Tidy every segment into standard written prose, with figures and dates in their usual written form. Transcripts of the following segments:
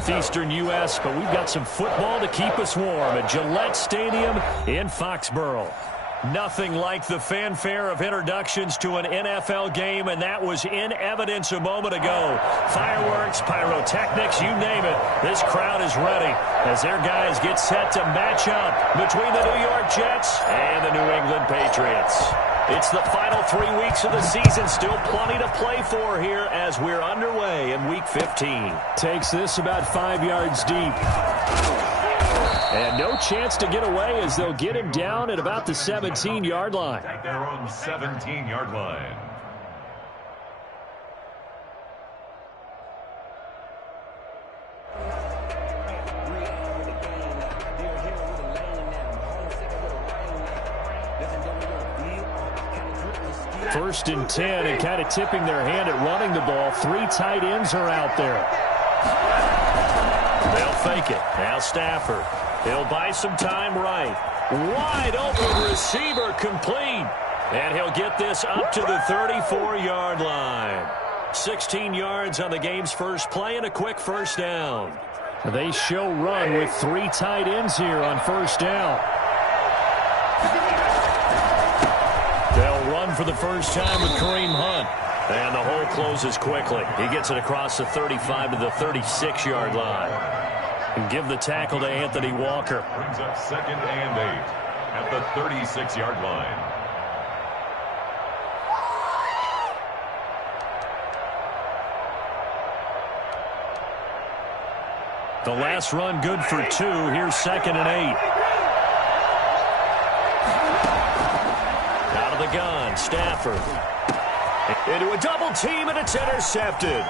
northeastern U.S., but we've got some football to keep us warm at Gillette Stadium in Foxborough. Nothing like the fanfare of introductions to an NFL game, and that was in evidence a moment ago. Fireworks, pyrotechnics, you name it. This crowd is ready as their guys get set to match up between the New York Jets and the New England Patriots. It's the final 3 weeks of the season. Still plenty to play for here as we're underway in Week 15. Takes this about 5 yards deep. And no chance to get away as they'll get him down at about the 17-yard line. At their own 17-yard line. First and 10, and kind of tipping their hand at running the ball. 3 tight ends are out there. They'll fake it. Now Stafford. He'll buy some time right. Wide open receiver complete. And he'll get this up to the 34-yard line. 16 yards on the game's first play and a quick first down. They show run with 3 tight ends here on first down. They'll run for the first time with Kareem Hunt. And the hole closes quickly. He gets it across the 35 to the 36-yard line. And give the tackle to Anthony Walker. Brings up 2nd and 8 at the 36-yard line. The last run good for 2. Here's 2nd and 8. Out of the gun, Stafford. Into a double team, and it's intercepted.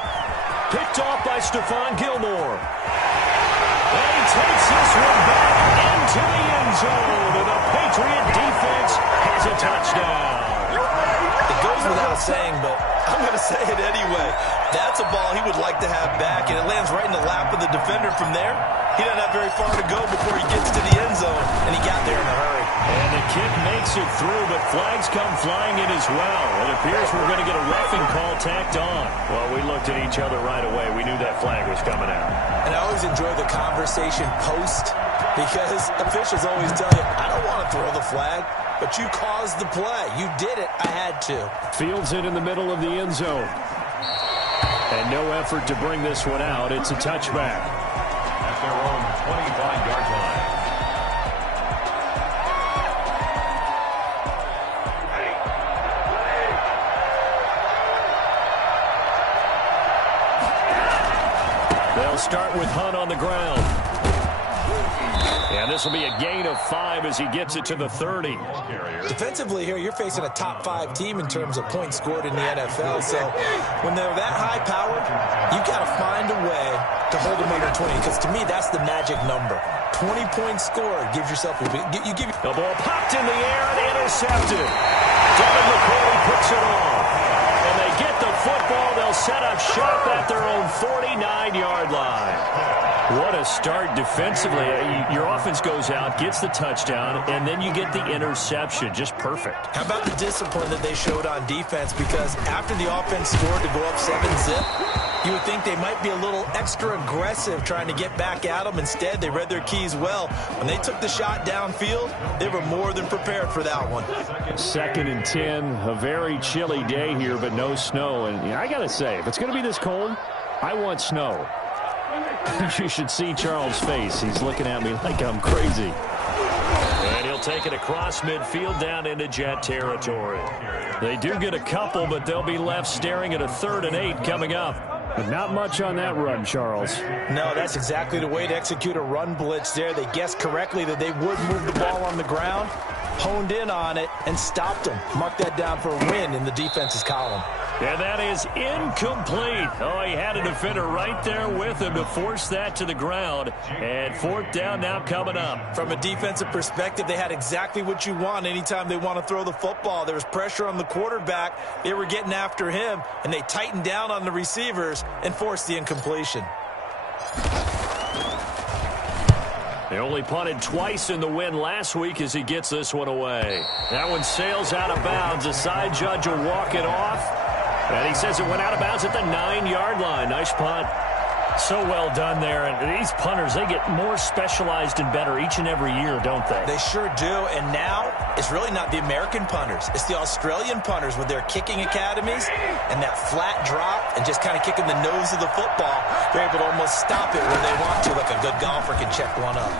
Picked off by Stephon Gilmore. And he takes this one back into the end zone, and the Patriot defense has a touchdown. It goes without saying, but I'm going to say it anyway. That's a ball he would like to have back, and it lands right in the lap of the defender from there. He doesn't have very far to go before he gets to the end zone, and he got there in a hurry. And the kick makes it through, but flags come flying in as well. It appears we're going to get a roughing call tacked on. Well, we looked at each other right away. We knew that flag was coming out. And I always enjoy the conversation post, because officials always tell you, I don't want to throw the flag, but you caused the play. You did it. I had to. Fields it in the middle of the end zone. And no effort to bring this one out. It's a touchback. At their own 25-yard line. They'll start with Hunt on the ground. And this will be a gain of 5 as he gets it to the 30. Defensively here, you're facing a top 5 team in terms of points scored in the NFL. So when they're that high powered, you've got to find a way to hold them under 20. Because to me, that's the magic number. 20 points scored gives yourself a big. The ball popped in the air and intercepted. Devin McCourty picks it off. And they get the football. They'll set up shop at their own 49-yard line. What a start defensively. Your offense goes out, gets the touchdown, and then you get the interception. Just perfect. How about the discipline that they showed on defense? Because after the offense scored to go up 7-zip, you would think they might be a little extra aggressive trying to get back at them. Instead, they read their keys well. When they took the shot downfield, they were more than prepared for that one. 2nd and 10, a very chilly day here, but no snow. And I got to say, if it's going to be this cold, I want snow. You should see Charles' face. He's looking at me like I'm crazy. And he'll take it across midfield down into Jet territory. They do get a couple, but they'll be left staring at a 3rd and 8 coming up. But not much on that run, Charles. No, that's exactly the way to execute a run blitz there. They guessed correctly that they would move the ball on the ground, honed in on it, and stopped them. Mark that down for a win in the defense's column. And that is incomplete. Oh, he had a defender right there with him to force that to the ground. And 4th down now coming up. From a defensive perspective, they had exactly what you want anytime they want to throw the football. There was pressure on the quarterback. They were getting after him, and they tightened down on the receivers and forced the incompletion. They only punted twice in the win last week as he gets this one away. That one sails out of bounds. The side judge will walk it off. And he says it went out of bounds at the 9-yard line. Nice punt. So well done there. And these punters, they get more specialized and better each and every year, don't they? They sure do. And now it's really not the American punters. It's the Australian punters with their kicking academies and that flat drop and just kind of kicking the nose of the football. They're able to almost stop it where they want to, like a good golfer can check one up.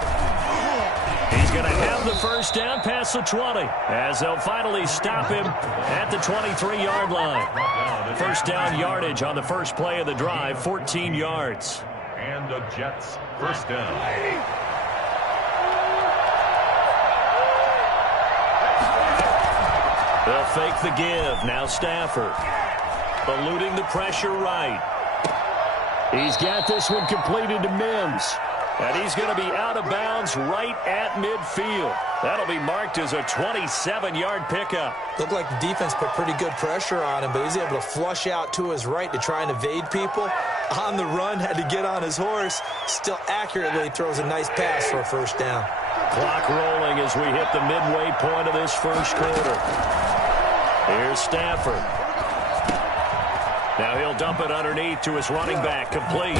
He's going to have the first down past the 20 as they'll finally stop him at the 23-yard line. First down yardage on the first play of the drive, 14 yards. And the Jets first down. They'll fake the give. Now Stafford. Eluding the pressure right. He's got this one completed to Mims. And he's going to be out of bounds right at midfield. That'll be marked as a 27-yard pickup. Looked like the defense put pretty good pressure on him, but he's able to flush out to his right to try and evade people. On the run, had to get on his horse. Still accurately throws a nice pass for a first down. Clock rolling as we hit the midway point of this first quarter. Here's Stafford. Now he'll dump it underneath to his running back, complete.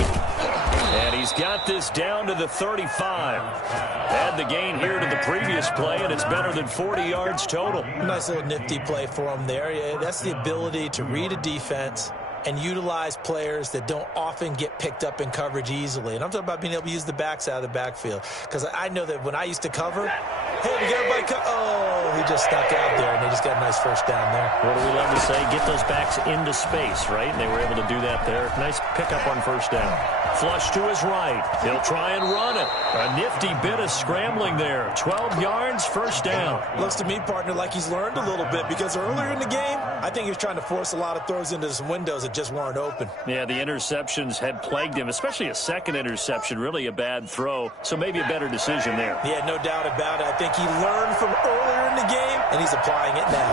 And he's got this down to the 35. Add the gain here to the previous play, and it's better than 40 yards total. Nice little nifty play for him there. Yeah, that's the ability to read a defense and utilize players that don't often get picked up in coverage easily. And I'm talking about being able to use the backs out of the backfield. Because I know that when I used to cover, hey, we got everybody oh, he just stuck out there, and they just got a nice first down there. What do we love to say? Get those backs into space, right? And they were able to do that there. Nice pickup on first down. Flush to his right. He'll try and run it. A nifty bit of scrambling there. 12 yards, first down. Looks to me, partner, like he's learned a little bit, because earlier in the game, I think he was trying to force a lot of throws into some windows that just weren't open. Yeah, the interceptions had plagued him, especially a second interception, really a bad throw. So maybe a better decision there. Yeah, no doubt about it. I think he learned from earlier in the game, and he's applying it now.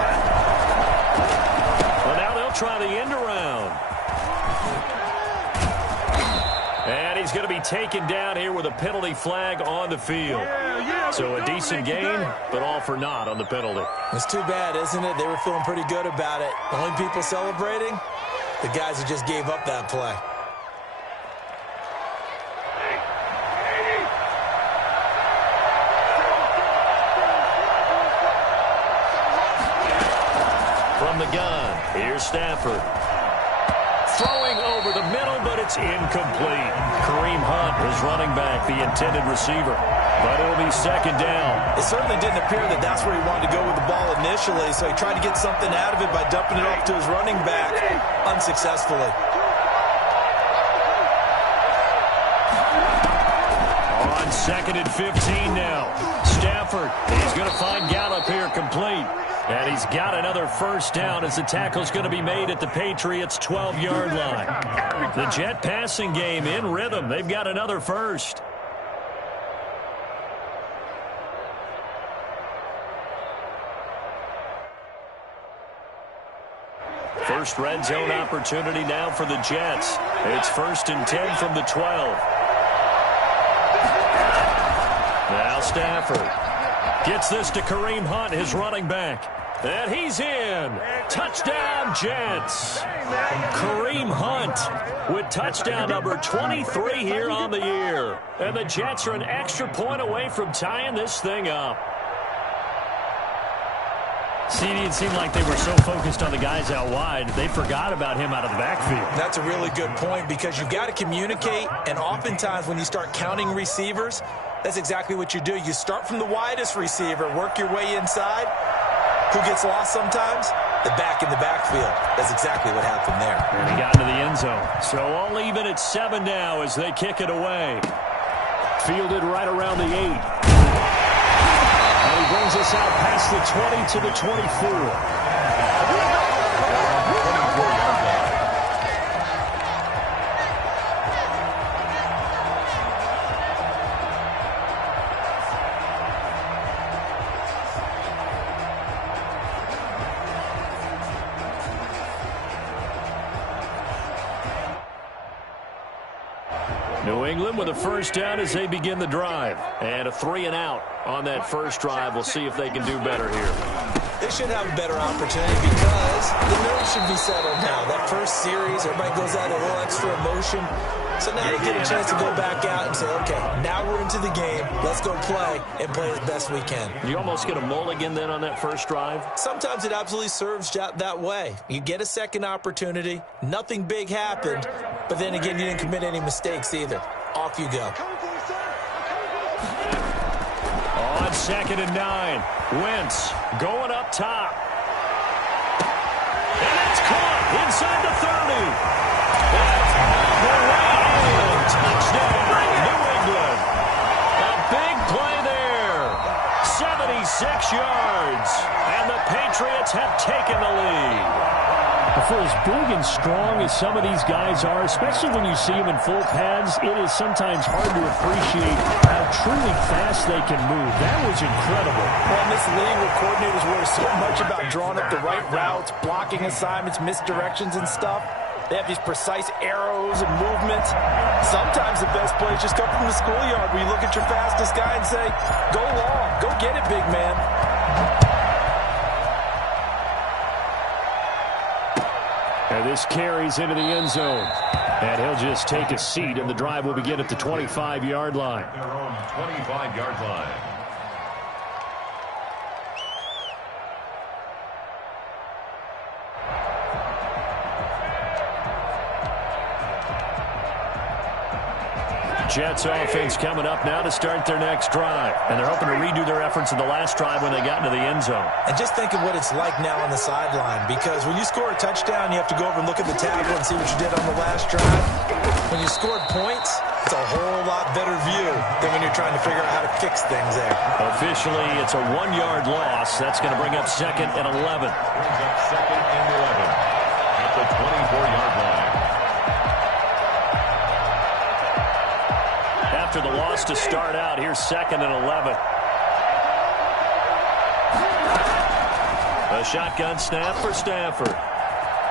Well, now they'll try the end around. And he's going to be taken down here with a penalty flag on the field. So a decent gain, but all for naught on the penalty. It's too bad, isn't it? They were feeling pretty good about it. The only people celebrating, the guys who just gave up that play. From the gun, here's Stafford. Throwing over the middle, but it's incomplete. Kareem Hunt is running back, the intended receiver. But it'll be second down. It certainly didn't appear that that's where he wanted to go with the ball initially, so he tried to get something out of it by dumping it off to his running back unsuccessfully. On second and 15 now. Stafford, he's going to find Gallup here complete. And he's got another first down as the tackle's going to be made at the Patriots' 12-yard line. The Jet passing game in rhythm. They've got another first. First red zone opportunity now for the Jets. It's 1st and 10 from the 12. Now Stafford gets this to Kareem Hunt, his running back. And he's in. Touchdown, Jets. Kareem Hunt with touchdown number 23 here on the year. And the Jets are an extra point away from tying this thing up. See, it seemed like they were so focused on the guys out wide, they forgot about him out of the backfield. That's a really good point, because you've got to communicate, and oftentimes when you start counting receivers, that's exactly what you do. You start from the widest receiver, work your way inside. Who gets lost sometimes? The back in the backfield. That's exactly what happened there. And he got into the end zone. So all even at 7 now as they kick it away. Fielded right around the 8. And he brings us out past the 20 to the 24. New England with a first down as they begin the drive. And a 3-and-out on that first drive. We'll see if they can do better here. They should have a better opportunity, because the nerves should be settled now. That first series, everybody goes out a little extra emotion. So now you get a chance to go back out and say, okay, now we're into the game. Let's go play and play as best we can. You almost get a mulligan then on that first drive? Sometimes it absolutely serves that way. You get a second opportunity. Nothing big happened. But then again, you didn't commit any mistakes either. Off you go. On 2nd and 9, Wentz going up top. And it's caught inside the 30. That's the way in. Touchdown, New England. A big play there. 76 yards. And the Patriots have taken the lead. For as big and strong as some of these guys are, especially when you see them in full pads, it is sometimes hard to appreciate how truly fast they can move. That was incredible. Well, in this league where coordinators worry so much about drawing up the right routes, blocking assignments, misdirections and stuff, they have these precise arrows and movements. Sometimes the best plays just come from the schoolyard where you look at your fastest guy and say, go long, go get it, big man. And this carries into the end zone. And he'll just take a seat, and the drive will begin at the 25-yard line. Their own 25-yard line. Jets offense coming up now to start their next drive. And they're hoping to redo their efforts in the last drive when they got into the end zone. And just think of what it's like now on the sideline, because when you score a touchdown, you have to go over and look at the tablet and see what you did on the last drive. When you scored points, it's a whole lot better view than when you're trying to figure out how to fix things there. Officially, it's a 1-yard loss. That's going to bring up 2nd and 11. Brings up 2nd and 11 at the 24-yard line. After the loss to start out, here's 2nd and 11. A shotgun snap for Stafford.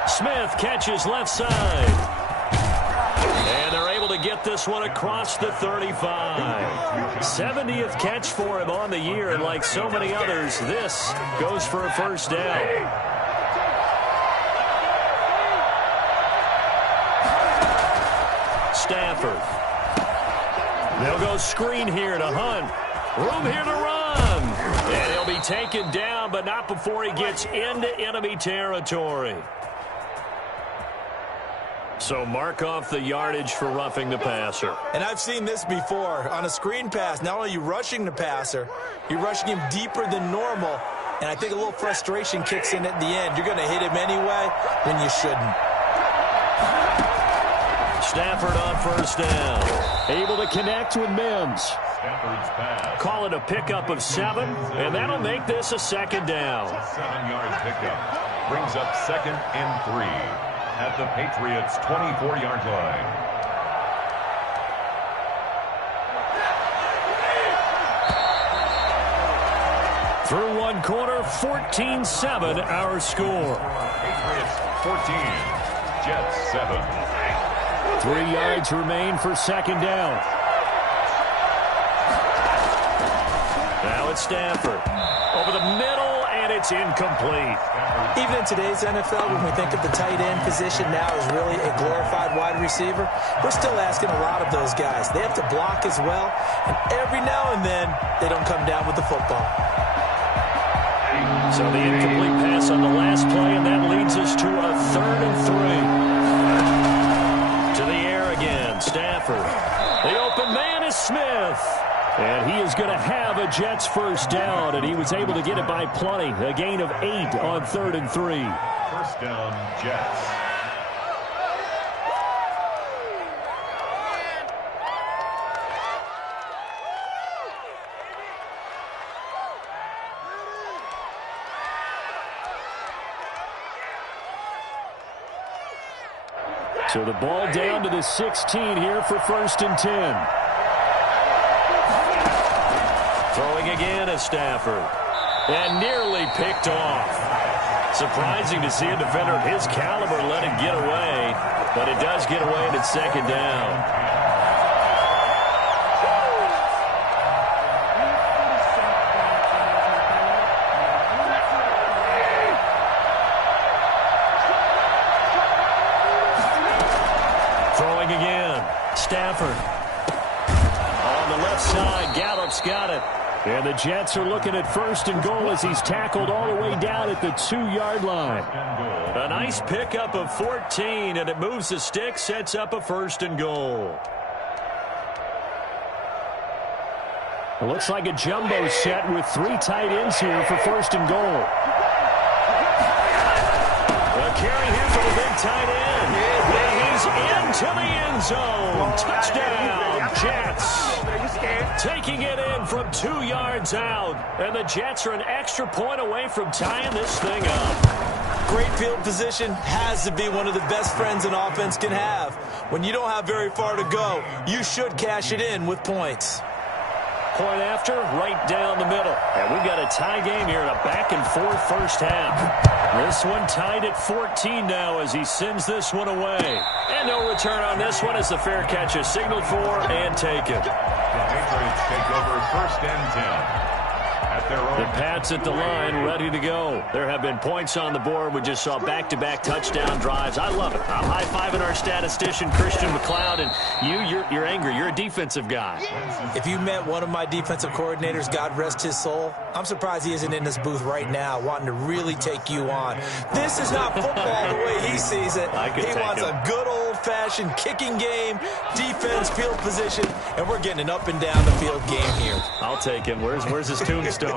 Smith catches left side. And they're able to get this one across the 35. 70th catch for him on the year, and like so many others, this goes for a first down. Stafford. They'll go screen here to Hunt. Room here to run. And he'll be taken down, but not before he gets into enemy territory. So mark off the yardage for roughing the passer. And I've seen this before. On a screen pass, not only are you rushing the passer, you're rushing him deeper than normal. And I think a little frustration kicks in at the end. You're going to hit him anyway when you shouldn't. Stafford on first down. Able to connect with Mims. Stafford's pass. Call it a pickup of 7, and that'll make this a second down. 7-yard pickup. Brings up 2nd and 3 at the Patriots' 24-yard line. Through one quarter, 14-7 our score. Patriots 14, Jets 7. 3 yards remain for second down. Now it's Stafford. Over the middle, and it's incomplete. Even in today's NFL, when we think of the tight end position now as really a glorified wide receiver, we're still asking a lot of those guys. They have to block as well, and every now and then, they don't come down with the football. So the incomplete pass on the last play, and that leads us to a 3rd and 3. To the air again, Stafford. The open man is Smith. And he is going to have a Jets first down, and he was able to get it by plenty. A gain of 8 on 3rd and 3. First down, Jets. So the ball down to the 16 here for 1st and 10. Throwing again is Stafford. And nearly picked off. Surprising to see a defender of his caliber let it get away. But it does get away, and it's 2nd down. effort. On the left side, Gallup's got it. And the Jets are looking at 1st and goal as he's tackled all the way down at the 2-yard line. A nice pickup of 14, and it moves the stick, sets up a 1st and goal. It looks like a jumbo set with 3 tight ends here for 1st and goal. A carry here for the big tight end. And he's into the end zone. Touchdown, Jets. Taking it in from 2 yards out. And the Jets are an extra point away from tying this thing up. Great field position has to be one of the best friends an offense can have. When you don't have very far to go, you should cash it in with points. Point after, right down the middle. And we've got a tie game here in a back-and-forth first half. This one tied at 14 now as he sends this one away. And no return on this one as the fair catch is signaled for and taken. The Patriots take over 1st and 10. The Pats at the line, ready to go. There have been points on the board. We just saw back-to-back touchdown drives. I love it. I'm high-fiving our statistician, Christian McLeod, and you're angry. You're a defensive guy. If you met one of my defensive coordinators, God rest his soul, I'm surprised he isn't in this booth right now wanting to really take you on. This is not football the way he sees it. He wants a good old-fashioned kicking game, defense, field position, and we're getting an up-and-down-the-field game here. I'll take him. Where's his tombstone?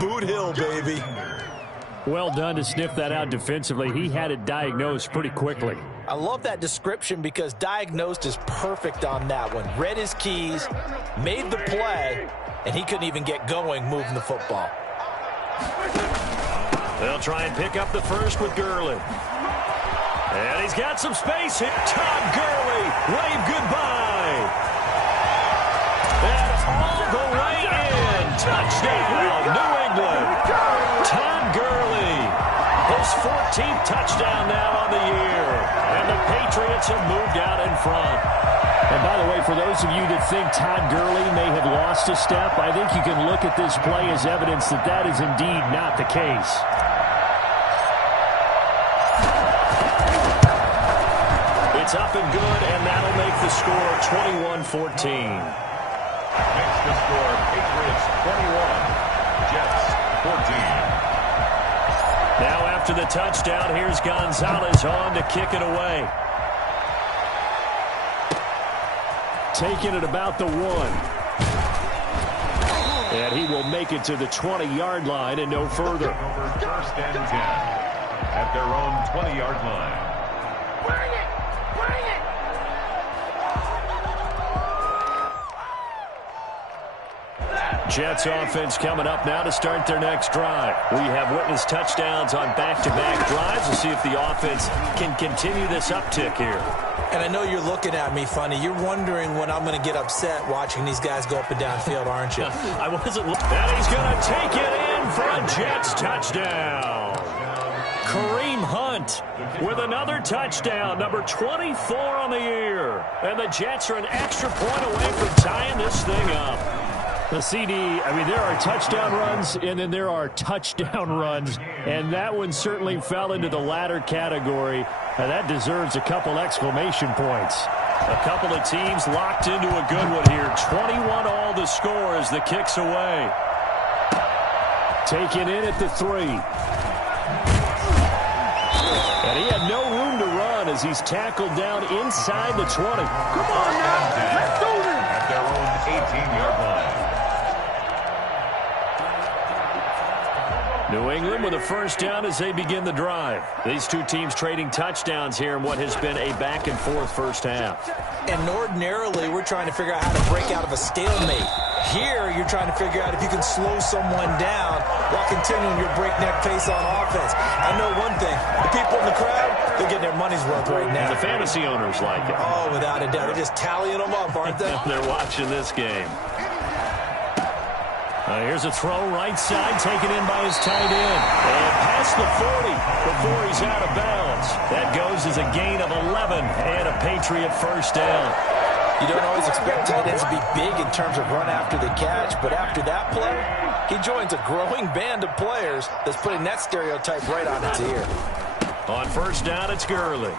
Boot Hill, baby. Well done to sniff that out defensively. He had it diagnosed pretty quickly. I love that description because diagnosed is perfect on that one. Read his keys, made the play, and he couldn't even get going moving the football. They'll try and pick up the first with Gurley. And he's got some space here. Todd Gurley, wave goodbye. And all the way in. Touchdown, New England. Todd Gurley, his 14th touchdown now on the year. And the Patriots have moved out in front. And by the way, for those of you that think Todd Gurley may have lost a step, I think you can look at this play as evidence that that is indeed not the case. It's up and good, and that'll make the score 21-14. Makes the score Patriots 21, Jets 14. Now after the touchdown, here's Gonzalez on to kick it away. Taking it about the 1. And he will make it to the 20-yard line and no further. Over 1st and 10 at their own 20-yard line. Bring it! Bring it! Jets offense coming up now to start their next drive. We have witnessed touchdowns on back-to-back drives. We'll see if the offense can continue this uptick here. And I know you're looking at me funny. You're wondering when I'm going to get upset watching these guys go up and down field, aren't you? I wasn't. And he's going to take it in for a Jets touchdown. Kareem Hunt with another touchdown, number 24 on the year. And the Jets are an extra point away from tying this thing up. The CD, I mean, there are touchdown runs, and then there are touchdown runs, and that one certainly fell into the latter category. And that deserves a couple exclamation points. A couple of teams locked into a good one here. 21 all the score as the kick's away. Taken in at the 3. And he had no room to run as he's tackled down inside the 20. Come on now, let's do this! At their own 18-yard line. New England with a first down as they begin the drive. These two teams trading touchdowns here in what has been a back-and-forth first half. And ordinarily, we're trying to figure out how to break out of a stalemate. Here, you're trying to figure out if you can slow someone down while continuing your breakneck pace on offense. I know one thing. The people in the crowd, they're getting their money's worth right now. And the fantasy owners like it. Oh, without a doubt. They're just tallying them up, aren't they? They're watching this game. Here's a throw right side taken in by his tight end. And past the 40 before he's out of bounds. That goes as a gain of 11 and a Patriot first down. You don't always expect tight ends to be big in terms of run after the catch, but after that play, he joins a growing band of players that's putting that stereotype right on its ear. On first down, it's Gurley.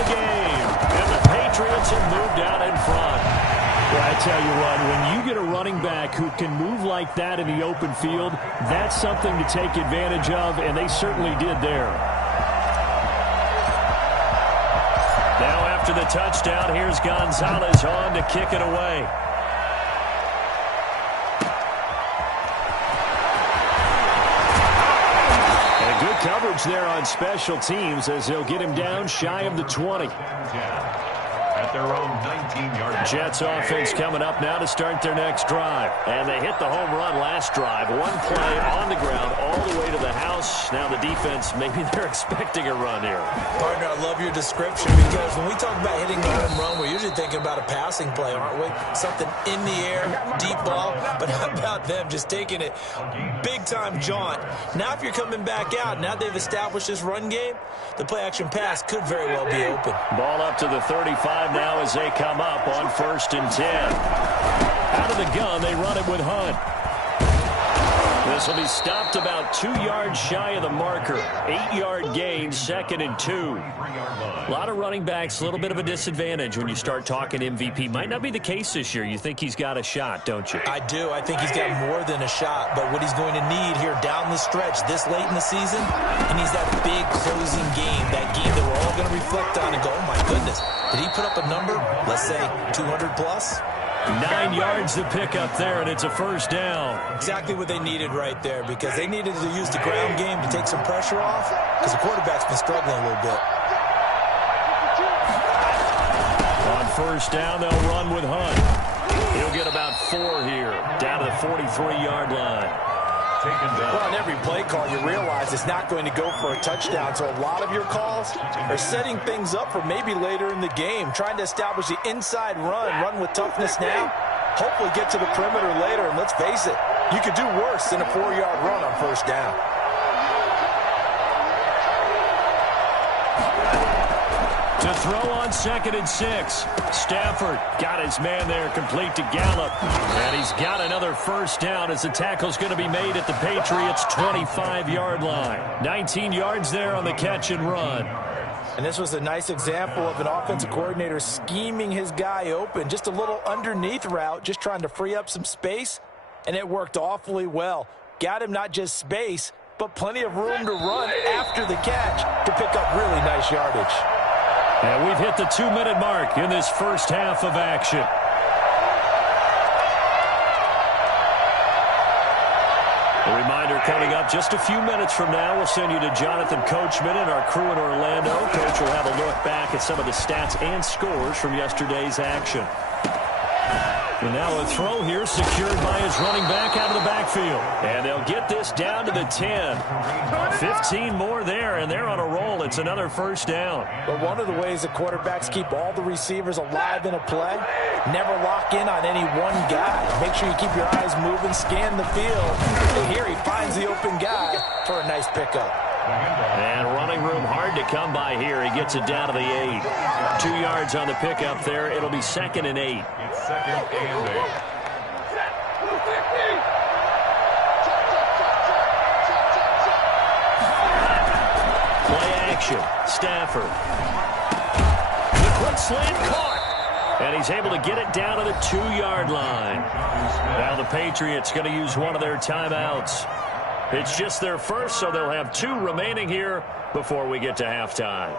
the game. And the Patriots have moved out in front. Well, I tell you what, when you get a running back who can move like that in the open field, that's something to take advantage of, and they certainly did there. Now after the touchdown, here's Gonzalez on to kick it away. And good coverage there on special teams as they'll get him down shy of the 20. At their own 19-yard line. Jets offense coming up now to start their next drive. And they hit the home run last drive. One play on the ground all the way to the house. Now the defense, maybe they're expecting a run here. Partner, I love your description because when we talk about hitting the home run, we're usually thinking about a passing play, aren't we? Something in the air, deep ball. But how about them just taking it big-time jaunt? Now if you're coming back out, now they've established this run game, the play-action pass could very well be open. Ball up to the 35 now as they come up on 1st and 10. Out of the gun, they run it with Hunt. This will be stopped about 2 yards shy of the marker. 8-yard gain, 2nd and 2. A lot of running backs, a little bit of a disadvantage when you start talking MVP. Might not be the case this year. You think he's got a shot, don't you? I do. I think he's got more than a shot. But what he's going to need here down the stretch this late in the season, he needs that big closing game, that game that we're all going to reflect on and go, oh, my goodness, did he put up a number, let's say 200 plus? 9 yards to pick up there, and it's a 1st down. Exactly what they needed right there because they needed to use the ground game to take some pressure off because the quarterback's been struggling a little bit. On 1st down, they'll run with Hunt. He'll get about 4 here, down to the 43-yard line. Well, on every play call, you realize it's not going to go for a touchdown. So a lot of your calls are setting things up for maybe later in the game, trying to establish the inside run with toughness now, hopefully get to the perimeter later. And let's face it, you could do worse than a 4-yard run on 1st down. To throw on 2nd and 6. Stafford got his man there complete to Gallup. And he's got another 1st down as the tackle's going to be made at the Patriots' 25-yard line. 19 yards there on the catch and run. And this was a nice example of an offensive coordinator scheming his guy open. Just a little underneath route, just trying to free up some space. And it worked awfully well. Got him not just space, but plenty of room to run after the catch to pick up really nice yardage. And we've hit the 2-minute mark in this 1st half of action. A reminder coming up just a few minutes from now, we'll send you to Jonathan Coachman and our crew in Orlando. Coach will have a look back at some of the stats and scores from yesterday's action. And now a throw here secured by his running back out of the backfield. And they'll get this down to the 10. 15 more there, and they're on a roll. It's another 1st down. But one of the ways that quarterbacks keep all the receivers alive in a play, never lock in on any one guy. Make sure you keep your eyes moving, scan the field. And here he finds the open guy for a nice pickup. And running room hard to come by here. He gets it down to the 8. 2 yards on the pickup there. It'll be 2nd and 8. It's 2nd and 8. Play action. Stafford. The quick slant caught. And he's able to get it down to the 2-yard line. Now the Patriots going to use one of their timeouts. It's just their first, so they'll have 2 remaining here before we get to halftime.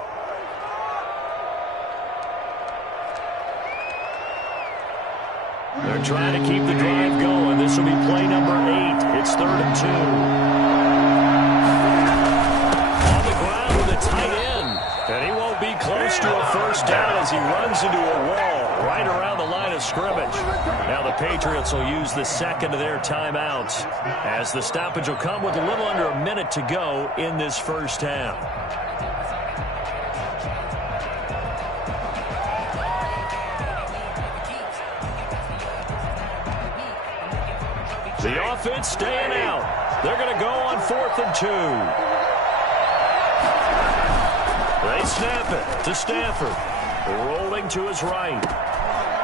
They're trying to keep the drive going. This will be play number 8. It's 3rd and 2. On the ground with a tight end. And he won't be close to a 1st down as he runs into a wall right around the line of scrimmage. Now the Patriots will use the 2nd of their timeouts as the stoppage will come with a little under a minute to go in this 1st half. The offense staying out. They're going to go on 4th and 2. They snap it to Stafford. Rolling to his right.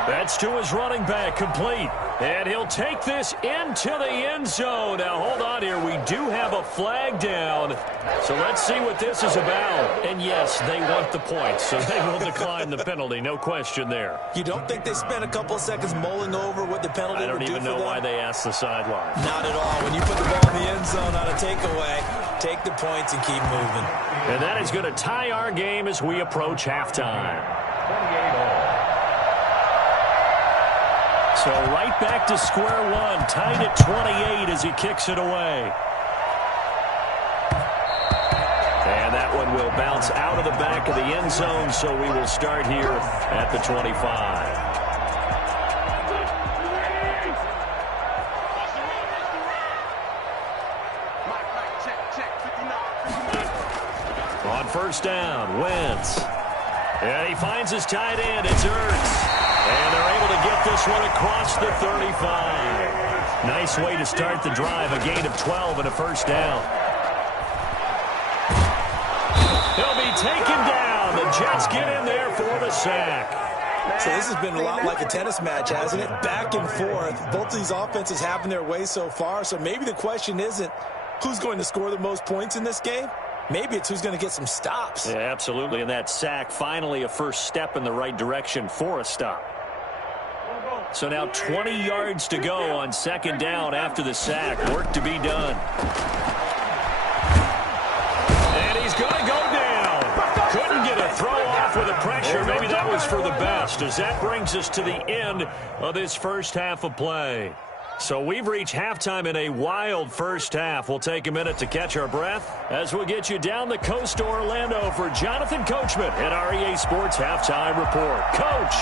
That's to his running back, complete. And he'll take this into the end zone. Now, hold on here. We do have a flag down. So let's see what this is about. And, yes, they want the points, so they will decline the penalty. No question there. You don't think they spent a couple of seconds mulling over what the penalty would do for them? I don't even know why they asked the sideline. Not at all. When you put the ball in the end zone on a takeaway, take the points and keep moving. And that is going to tie our game as we approach halftime. 28-all. So right back to square one, tied at 28 as he kicks it away. And that one will bounce out of the back of the end zone, so we will start here at the 25. On first down, Wentz. And he finds his tight end. It's Ertz. And they're able to get this one across the 35. Nice way to start the drive. A gain of 12 and a first down. He'll be taken down. The Jets get in there for the sack. So this has been a lot like a tennis match, hasn't it? Back and forth. Both of these offenses having their way so far. So maybe the question isn't who's going to score the most points in this game. Maybe it's who's going to get some stops. Yeah, absolutely. And that sack, finally a first step in the right direction for a stop. So now 20 yards to go on second down after the sack. Work to be done. And he's going to go down. Couldn't get a throw off with the pressure. Maybe that was for the best, as that brings us to the end of this first half of play. So we've reached halftime in a wild first half. We'll take a minute to catch our breath as we'll get you down the coast to Orlando for Jonathan Coachman at REA Sports Halftime Report. Coach!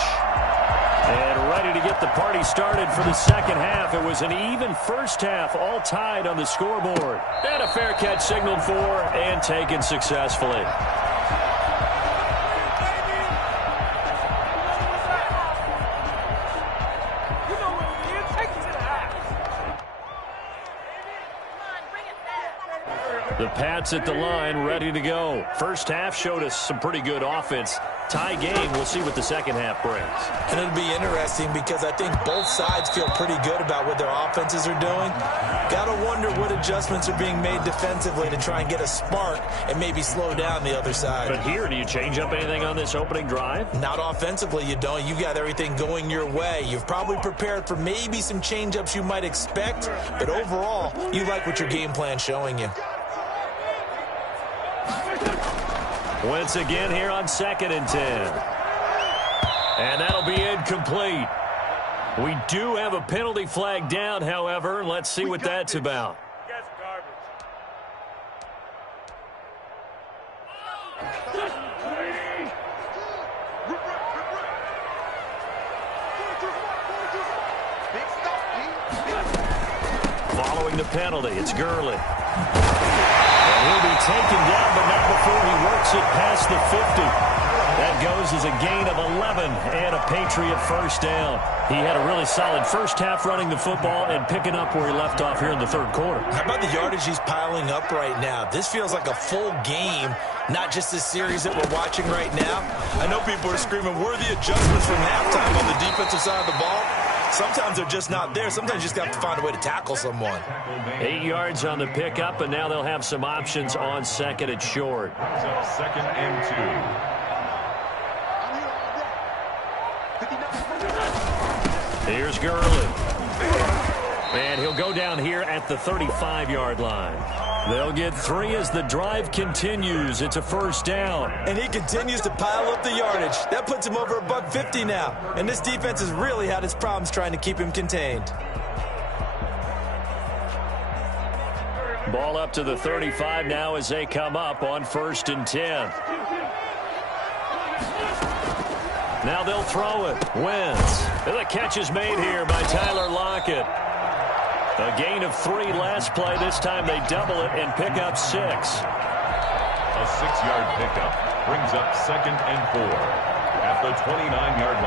And ready to get the party started for the second half. It was an even first half, all tied on the scoreboard. And a fair catch signaled for and taken successfully. The Pats at the line, ready to go. First half showed us some pretty good offense. Tie game, we'll see what the second half brings. And it'll be interesting because I think both sides feel pretty good about what their offenses are doing. Got to wonder what adjustments are being made defensively to try and get a spark and maybe slow down the other side. But here, do you change up anything on this opening drive? Not offensively, you don't. You got everything going your way. You've probably prepared for maybe some change-ups you might expect, but overall, you like what your game plan's showing you. Once again here on 2nd and 10. And that'll be incomplete. We do have a penalty flag down, however. Let's see what that's about. Following the penalty, it's Gurley. He'll be taken down, but not before he works it past the 50. That goes as a gain of 11 and a Patriot first down. He had a really solid first half running the football and picking up where he left off here in the third quarter. How about the yardage he's piling up right now? This feels like a full game, not just this series that we're watching right now. I know people are screaming, where are the adjustments from halftime on the defensive side of the ball? Sometimes they're just not there. Sometimes you just have to find a way to tackle someone. 8 yards on the pickup, and now they'll have some options on second and short. So 2nd and 2. Here's Gurley. And he'll go down here at the 35-yard line. They'll get 3 as the drive continues. It's a first down. And he continues to pile up the yardage. That puts him over $150 now. And this defense has really had its problems trying to keep him contained. Ball up to the 35 now as they come up on 1st and 10. Now they'll throw it. Wentz. And the catch is made here by Tyler Lockett. A gain of 3 last play. This time they double it and pick up 6. A 6-yard pickup brings up 2nd and 4 at the 29-yard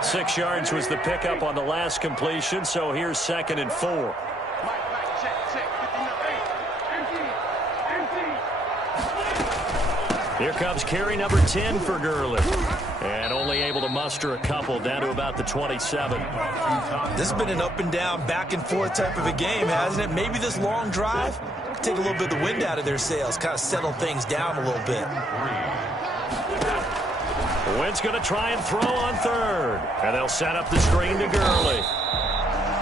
line. 6 yards was the pickup on the last completion, so here's 2nd and 4. Here comes carry number 10 for Gurley. And only muster a couple down to about the 27. This has been an up and down, back and forth type of a game, hasn't it? Maybe this long drive could take a little bit of the wind out of their sails, kind of settle things down a little bit. Wentz going to try and throw on third. And they'll set up the screen to Gurley.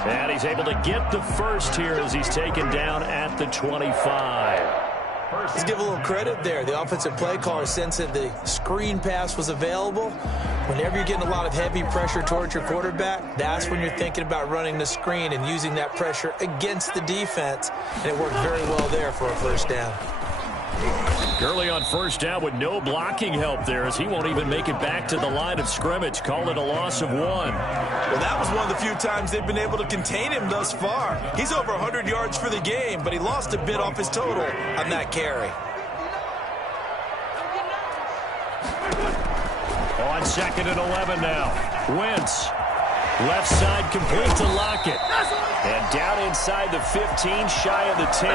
And he's able to get the first here as he's taken down at the 25. Let's give a little credit there. The offensive play caller sensed that the screen pass was available. Whenever you're getting a lot of heavy pressure towards your quarterback, that's when you're thinking about running the screen and using that pressure against the defense. And it worked very well there for a first down. Gurley on first down with no blocking help there as he won't even make it back to the line of scrimmage. Call it a loss of 1. Well, that was one of the few times they've been able to contain him thus far. He's over 100 yards for the game, but he lost a bit off his total on that carry. On 2nd and 11 now. Wentz. Left side complete to Lockett. And down inside the 15, shy of the 10.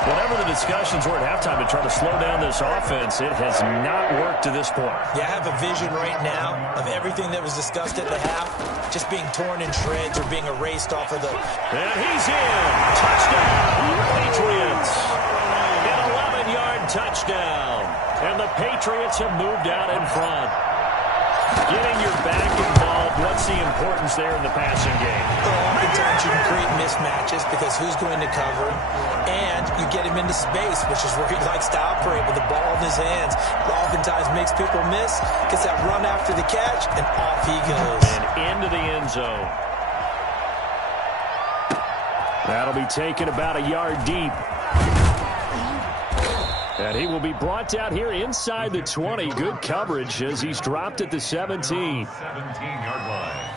Whatever the discussions were at halftime to try to slow down this offense, it has not worked to this point. Yeah, I have a vision right now of everything that was discussed at the half just being torn in shreds or being erased off of the... And he's in. Touchdown, Patriots. An 11-yard touchdown. And the Patriots have moved out in front. Getting your back involved, what's the importance there in the passing game? Well, oftentimes you can create mismatches because who's going to cover, and you get him into space, which is where he likes to operate with the ball in his hands. It oftentimes makes people miss, gets that run after the catch, and off he goes. And into the end zone. That'll be taken about a yard deep. And he will be brought down here inside the 20. Good coverage as he's dropped at the 17. 17-yard line.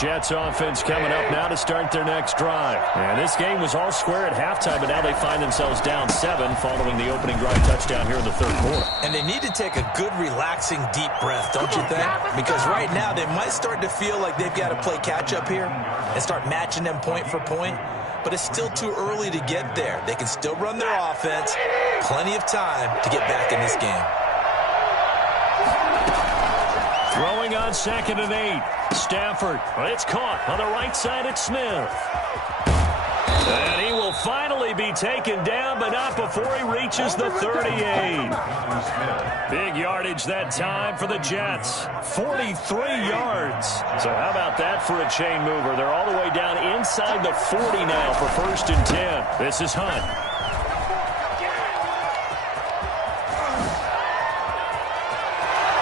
Jets offense coming up now to start their next drive. And this game was all square at halftime, but now they find themselves down 7 following the opening drive touchdown here in the third quarter. And they need to take a good, relaxing, deep breath, don't you think? Because right now they might start to feel like they've got to play catch-up here and start matching them point for point. But it's still too early to get there. They can still run their offense. Plenty of time to get back in this game. Throwing on 2nd and 8. Stafford. It's caught on the right side at Smith. And he will finally be taken down, but not before he reaches the 38. Big yardage that time for the Jets. 43 yards. So how about that for a chain mover? They're all the way down inside the 40 now for 1st and 10. This is Hunt.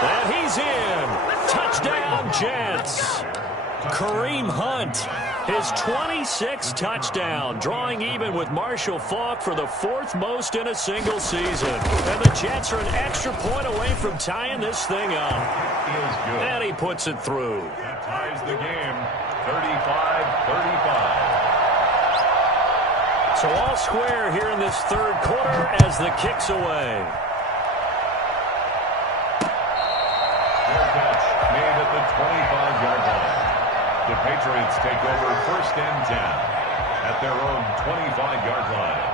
And he's in. Touchdown, Jets. Kareem Hunt, his 26th touchdown, drawing even with Marshall Faulk for the 4th most in a single season. And the Jets are an extra point away from tying this thing up. And he puts it through. That ties the game, 35-35. So all square here in this third quarter as the kick's away. Made at the 25-yard line. The Patriots take over 1st and 10 at their own 25-yard line.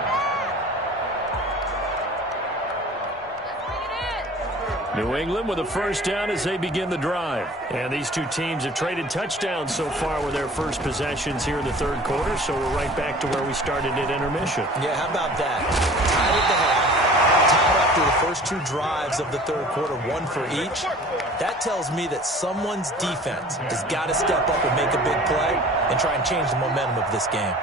New England with a first down as they begin the drive. And these two teams have traded touchdowns so far with their first possessions here in the third quarter, so we're right back to where we started at intermission. Yeah, how about that? Tied at the half. Tied after the first 2 drives of the third quarter, 1 for each. That tells me that someone's defense has got to step up and make a big play and try and change the momentum of this game.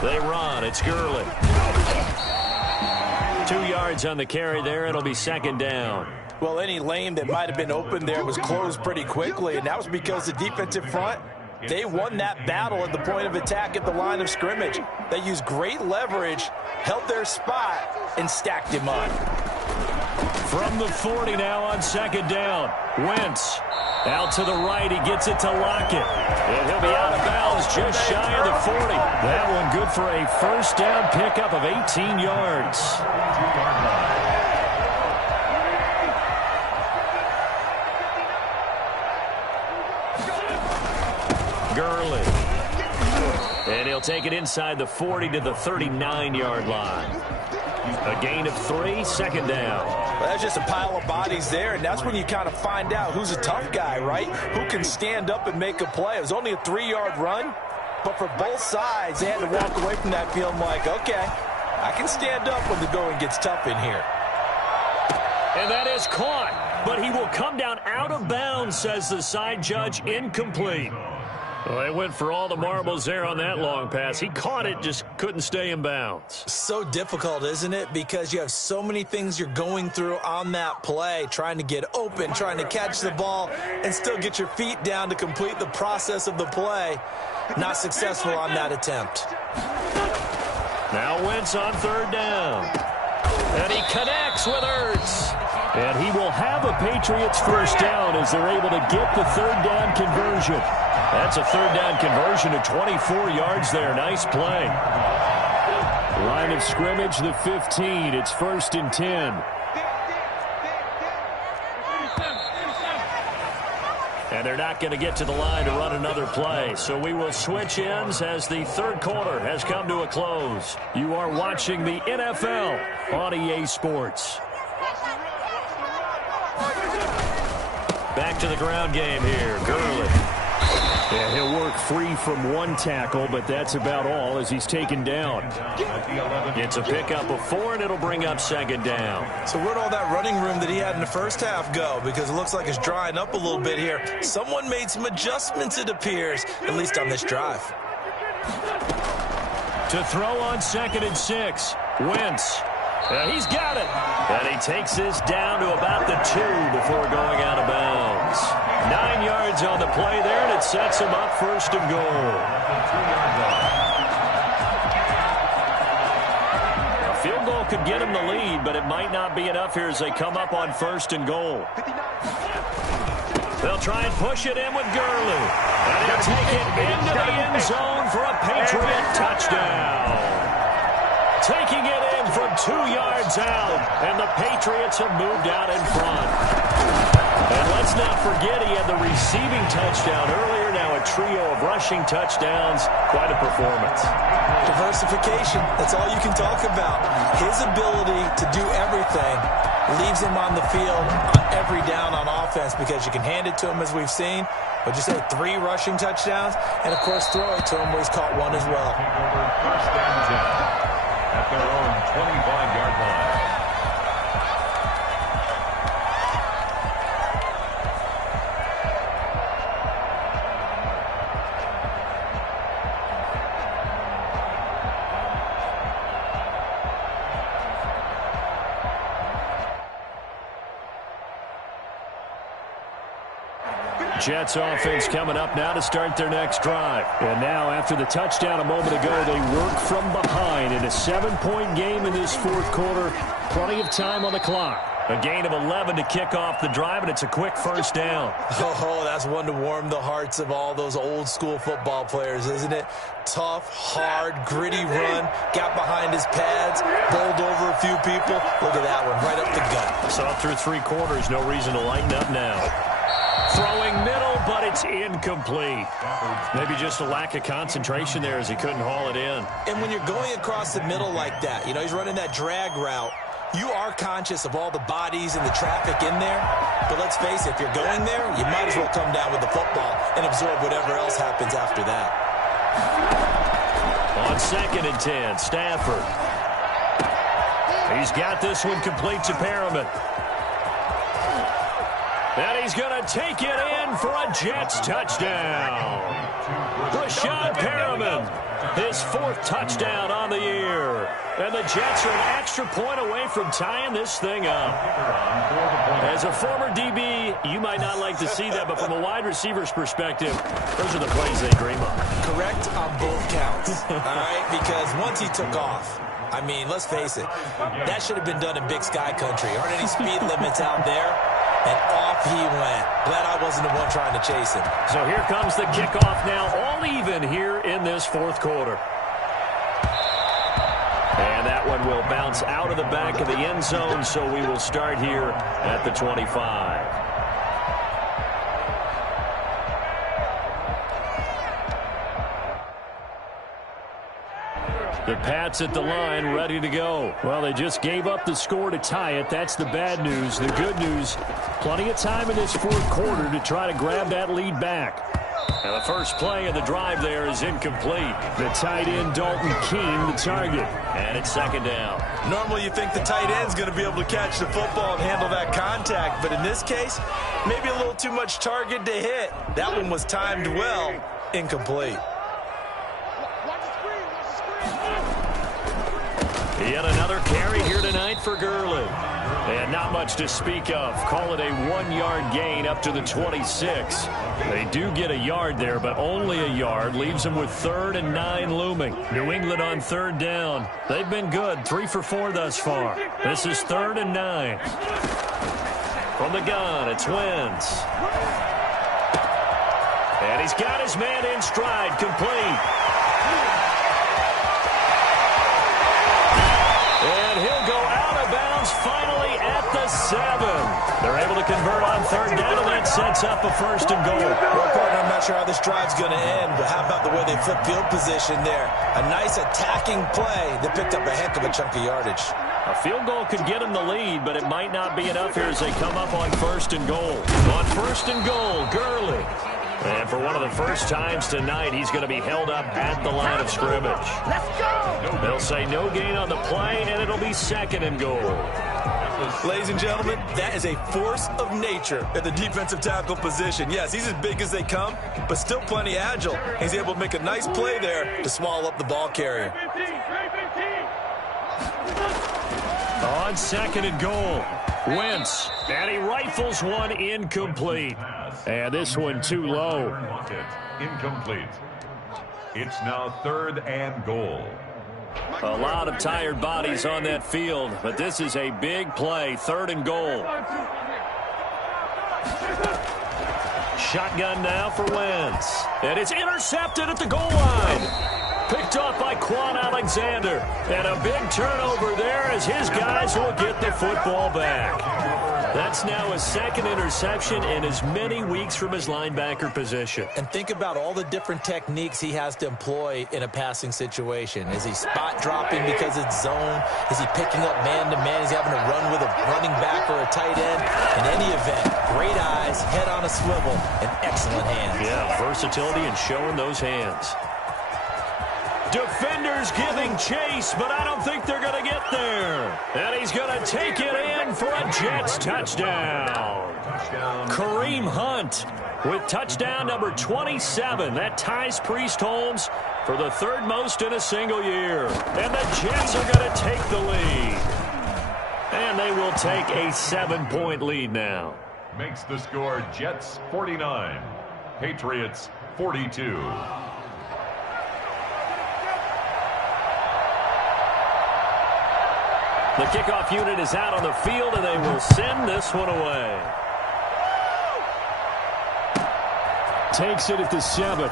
They run. It's Gurley. 2 yards on the carry there. It'll be 2nd down. Well, any lane that might have been open there was closed pretty quickly, and that was because the defensive front, they won that battle at the point of attack at the line of scrimmage. They used great leverage, held their spot, and stacked him up. From the 40 now on 2nd down. Wentz out to the right. He gets it to Lockett. And he'll be out of bounds just shy of the 40. That one good for a first down pickup of 18 yards. 2-yard line. Gurley. And he'll take it inside the 40 to the 39-yard line. A gain of 3, second down. Well, that's just a pile of bodies there, and that's when you kind of find out who's a tough guy, right? Who can stand up and make a play. It was only a 3-yard run, but for both sides, they had to walk away from that feeling like, okay, I can stand up when the going gets tough in here. And that is caught, but he will come down out of bounds, says the side judge, incomplete. Well, they went for all the marbles there on that long pass. He caught it, just couldn't stay in bounds. So difficult, isn't it? Because you have so many things you're going through on that play, trying to get open, trying to catch the ball, and still get your feet down to complete the process of the play. Not successful on that attempt. Now Wentz on third down. And he connects with Ertz. And he will have a Patriots first down as they're able to get the third down conversion. That's a third down conversion to 24 yards there. Nice play. Line of scrimmage, the 15. It's 1st and 10. And they're not going to get to the line to run another play. So we will switch ends as the third quarter has come to a close. You are watching the NFL on EA Sports. Back to the ground game here. Gurley. Yeah, he'll work free from one tackle, but that's about all as he's taken down. It's a pickup of 4, and it'll bring up second down. So where'd all that running room that he had in the first half go? Because it looks like it's drying up a little bit here. Someone made some adjustments, it appears, at least on this drive. To throw on 2nd and 6. Wentz. He's got it. And he takes this down to about the 2 before going out of bounds. 9 yards on the play there, and it sets him up 1st and goal. A field goal could get him the lead, but it might not be enough here as they come up on 1st and goal. They'll try and push it in with Gurley. And he'll take it into the end zone for a Patriot touchdown. Taking it in from 2 yards out, and the Patriots have moved out in front. And let's not forget he had the receiving touchdown earlier, now a trio of rushing touchdowns. Quite a performance. Diversification, that's all you can talk about. His ability to do everything leaves him on the field on every down on offense because you can hand it to him as we've seen. But you say 3 rushing touchdowns, and of course throw it to him where he's caught 1 as well. First and 10. At their own 25-yard line. Jets offense coming up now to start their next drive. And now, after the touchdown a moment ago, they work from behind in a 7-point game in this 4th quarter. Plenty of time on the clock. A gain of 11 to kick off the drive, and it's a quick first down. Oh, that's one to warm the hearts of all those old-school football players, isn't it? Tough, hard, gritty run, got behind his pads, bowled over a few people. Look at that one, right up the gut. Saw through 3 quarters, no reason to lighten up now. Throwing middle, but it's incomplete. Maybe just a lack of concentration there as he couldn't haul it in. And when you're going across the middle like that, you know, he's running that drag route, you are conscious of all the bodies and the traffic in there. But let's face it, if you're going there, you might as well come down with the football and absorb whatever else happens after that. On 2nd and 10, Stafford. He's got this one complete to Perriman. And he's going to take it in for a Jets touchdown. Rashad Perriman, his 4th touchdown on the year. And the Jets are an extra point away from tying this thing up. As a former DB, you might not like to see that, but from a wide receiver's perspective, those are the plays they dream of. Correct on both counts, all right? Because once he took off, I mean, let's face it, that should have been done in Big Sky Country. Aren't any speed limits out there? And off he went. Glad I wasn't the one trying to chase him. So here comes the kickoff now, all even here in this 4th quarter. And that one will bounce out of the back of the end zone, so we will start here at the 25. The Pats at the line, ready to go. Well, they just gave up the score to tie it. That's the bad news. The good news, plenty of time in this fourth quarter to try to grab that lead back. And the first play of the drive there is incomplete. The tight end, Dalton Keene, the target. And it's second down. Normally you think the tight end's going to be able to catch the football and handle that contact, but in this case, maybe a little too much target to hit. That one was timed well, incomplete. Yet another carry here tonight for Gurley. And not much to speak of. Call it a 1-yard gain up to the 26. They do get a yard there, but only a yard. Leaves them with 3rd and 9 looming. New England on 3rd down. They've been good. 3 for 4 thus far. This is 3rd and 9. From the gun, it's Wentz. And he's got his man in stride, complete. And he'll go out of bounds finally at the 7. They're able to convert on 3rd down, and that sets up a 1st and goal. Well, partner, I'm not sure how this drive's going to end, but how about the way they flip field position there? A nice attacking play that picked up a heck of a chunk of yardage. A field goal could get him the lead, but it might not be enough here as they come up on 1st and goal. On 1st and goal, Gurley. And for one of the first times tonight, he's going to be held up at the line of scrimmage. Let's go! They'll say no gain on the play, and it'll be 2nd and goal. Ladies and gentlemen, that is a force of nature at the defensive tackle position. Yes, he's as big as they come, but still plenty agile. He's able to make a nice play there to swallow up the ball carrier. On 2nd and goal, Wentz, and he rifles one incomplete. And this one too low. Incomplete. It's now 3rd and goal. A lot of tired bodies on that field, but this is a big play. 3rd and goal. Shotgun now for Wentz. And it's intercepted at the goal line. Picked off by Quan Alexander. And a big turnover there as his guys will get the football back. That's now his 2nd interception in as many weeks from his linebacker position. And think about all the different techniques he has to employ in a passing situation. Is he spot dropping because it's zone? Is he picking up man-to-man? Is he having to run with a running back or a tight end? In any event, great eyes, head on a swivel, and excellent hands. Yeah, versatility and showing those hands. Defenders giving chase, but I don't think they're going to get there. And he's going to take it in for a Jets touchdown. Kareem Hunt with touchdown number 27. That ties Priest Holmes for the 3rd most in a single year. And the Jets are going to take the lead. And they will take a 7-point lead now. Makes the score Jets 49, Patriots 42. The kickoff unit is out on the field, and they will send this one away. Takes it at the 7.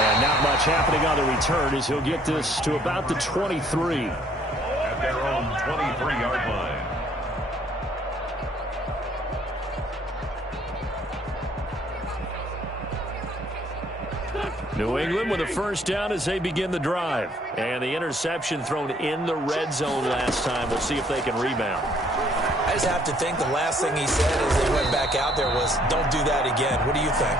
And not much happening on the return as he'll get this to about the 23. At their own 23-yard line. New England with a 1st down as they begin the drive. And the interception thrown in the red zone last time. We'll see if they can rebound. I just have to think the last thing he said as they went back out there was, don't do that again. What do you think?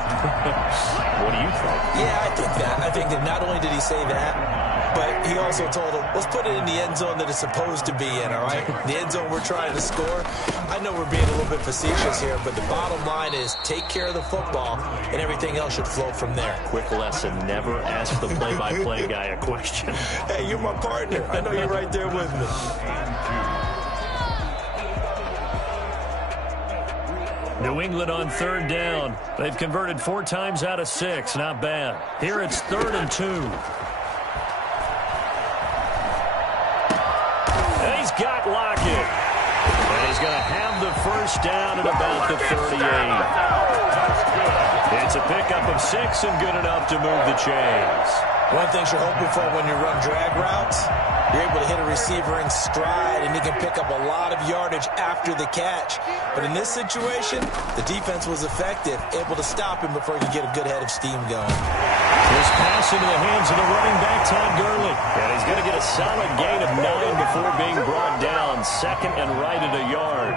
What do you think? Yeah, I think that. I think that not only did he say that, but he also told him, let's put it in the end zone that it's supposed to be in, all right? The end zone we're trying to score. I know we're being a little bit facetious here, but the bottom line is take care of the football, and everything else should flow from there. Quick lesson, never ask the play-by-play guy a question. Hey, you're my partner. I know you're right there with me. New England on 3rd down. They've converted 4 times out of 6. Not bad. Here it's 3rd and 2. And he's got Lockett. And he's going to have the 1st down at about the 38. It's a pickup of 6 and good enough to move the chains. One thing you're hoping for when you run drag routes, you're able to hit a receiver in stride, and he can pick up a lot of yardage after the catch. But in this situation, the defense was effective, able to stop him before he could get a good head of steam going. His pass into the hands of the running back, Todd Gurley. And he's going to get a solid gain of 9 before being brought down. Second and right at a yard.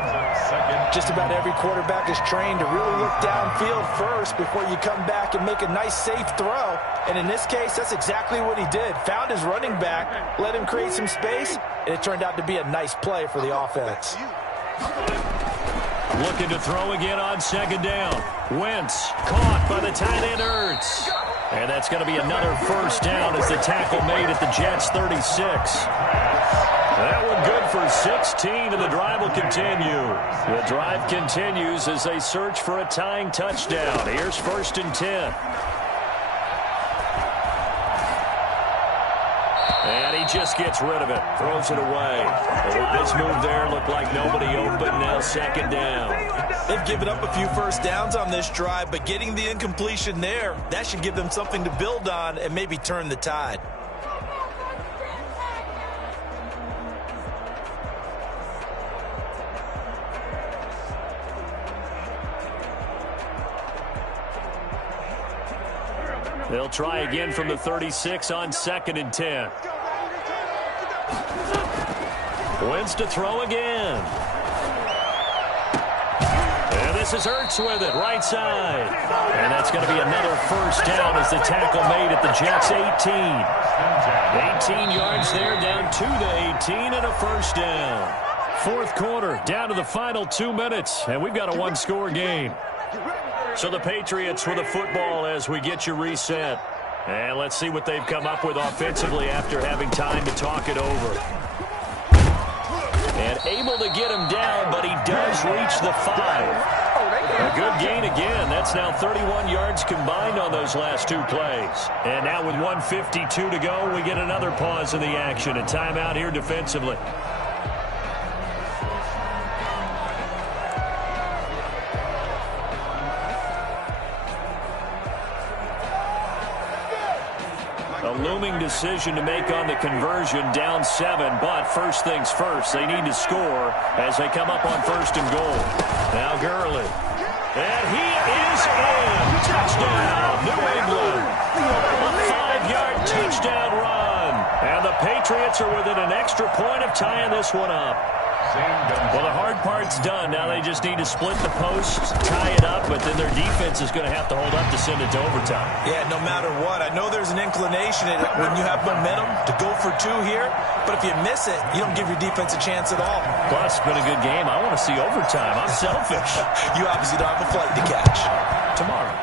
Just about every quarterback is trained to really look downfield first before you come back and make a nice, safe throw. And in this case, that's exactly what he did. Found his running back, let him create some space, and it turned out to be a nice play for the offense. Looking to throw again on second down. Wentz caught by the tight end Ertz. And that's going to be another first down as the tackle made at the Jets' 36. That one good for 16, and the drive will continue. The drive continues as they search for a tying touchdown. Here's 1st and 10. And he just gets rid of it. Throws it away. The wise move there. Looked like nobody open. Now second down. They've given up a few first downs on this drive, but getting the incompletion there, that should give them something to build on and maybe turn the tide. They'll try again from the 36 on 2nd and 10. Wentz to throw again. And this is Ertz with it, right side. And that's going to be another first down as the tackle made at the Jets' 18. 18 yards there, down to the 18, and a first down. Fourth quarter, down to the final 2 minutes, and we've got a one-score game. So the Patriots with the football as we get you reset. And let's see what they've come up with offensively after having time to talk it over. And able to get him down, but he does reach the 5. A good gain again. That's now 31 yards combined on those last 2 plays. And now with 1:52 to go, we get another pause in the action. A timeout here defensively. Looming decision to make on the conversion, down 7, but first things first, they need to score as they come up on 1st and goal. Now Gurley, and he is in. Touchdown, New England. A 5-yard touchdown run, and the Patriots are within an extra point of tying this one up. Well, the hard part's done. Now they just need to split the posts, tie it up, but then their defense is going to have to hold up to send it to overtime. Yeah, no matter what. I know there's an inclination when you have momentum to go for 2 here, but if you miss it, you don't give your defense a chance at all. Plus, it's been a good game. I want to see overtime. I'm selfish. You obviously don't have a flight to catch. Tomorrow.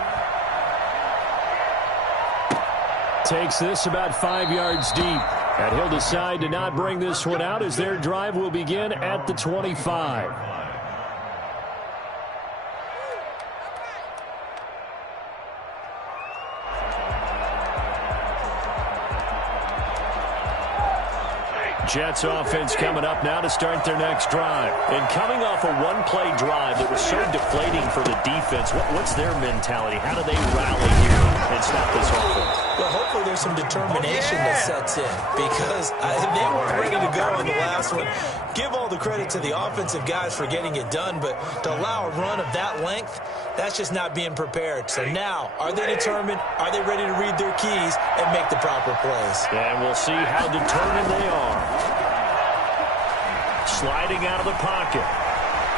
Takes this about 5 yards deep. And he'll decide to not bring this one out as their drive will begin at the 25. Jets offense coming up now to start their next drive. And coming off a one-play drive that was so deflating for the defense, what's their mentality? How do they rally here and stop this offense? Well, hopefully there's some determination that sets in because they weren't ready to go on the last one. Give all the credit to the offensive guys for getting it done, but to allow a run of that length, that's just not being prepared. So now, are they determined? Are they ready to read their keys and make the proper plays? And we'll see how determined they are. Sliding out of the pocket.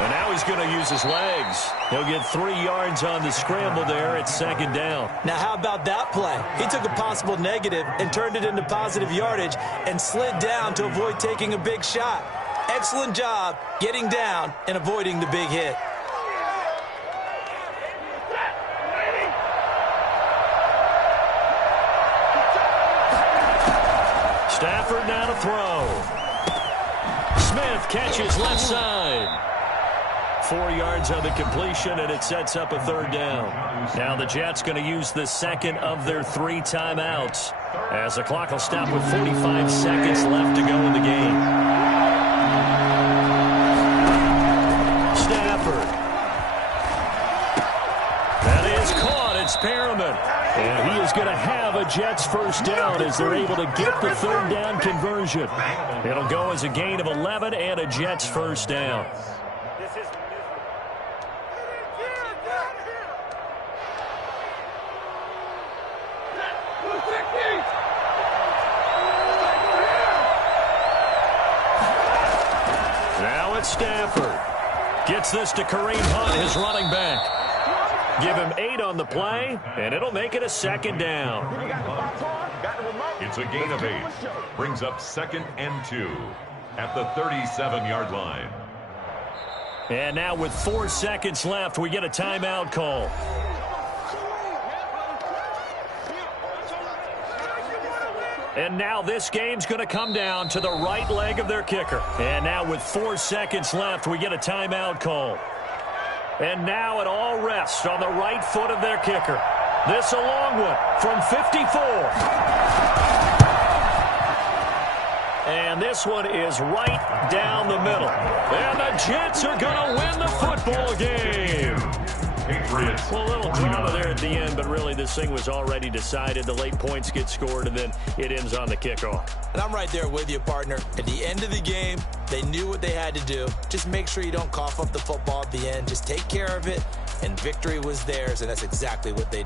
And now he's going to use his legs. He'll get 3 yards on the scramble there at second down. Now, how about that play? He took a possible negative and turned it into positive yardage and slid down to avoid taking a big shot. Excellent job getting down and avoiding the big hit. Stafford now to throw. Smith catches left side. 4 yards on the completion, and it sets up a third down. Now the Jets going to use the second of their 3 timeouts as the clock will stop with 45 seconds left to go in the game. Stafford. That is caught. It's Perriman. And he is going to have a Jets first down as they're able to get the third down conversion. It'll go as a gain of 11 and a Jets first down. Matt Stafford gets this to Kareem Hunt, his running back. Give him 8 on the play, and it'll make it a 2nd down. It's a gain of 8. Brings up 2nd and 2 at the 37-yard line. And now with 4 seconds left, we get a timeout call. And now this game's going to come down to the right leg of their kicker. And now with 4 seconds left, we get a timeout call. And now it all rests on the right foot of their kicker. This a long one from 54. And this one is right down the middle. And the Jets are going to win the football game. Patriots. Well, a little drama there at the end, but really this thing was already decided. The late points get scored, and then it ends on the kickoff. And I'm right there with you, partner. At the end of the game, they knew what they had to do. Just make sure you don't cough up the football at the end. Just take care of it, and victory was theirs, and that's exactly what they did.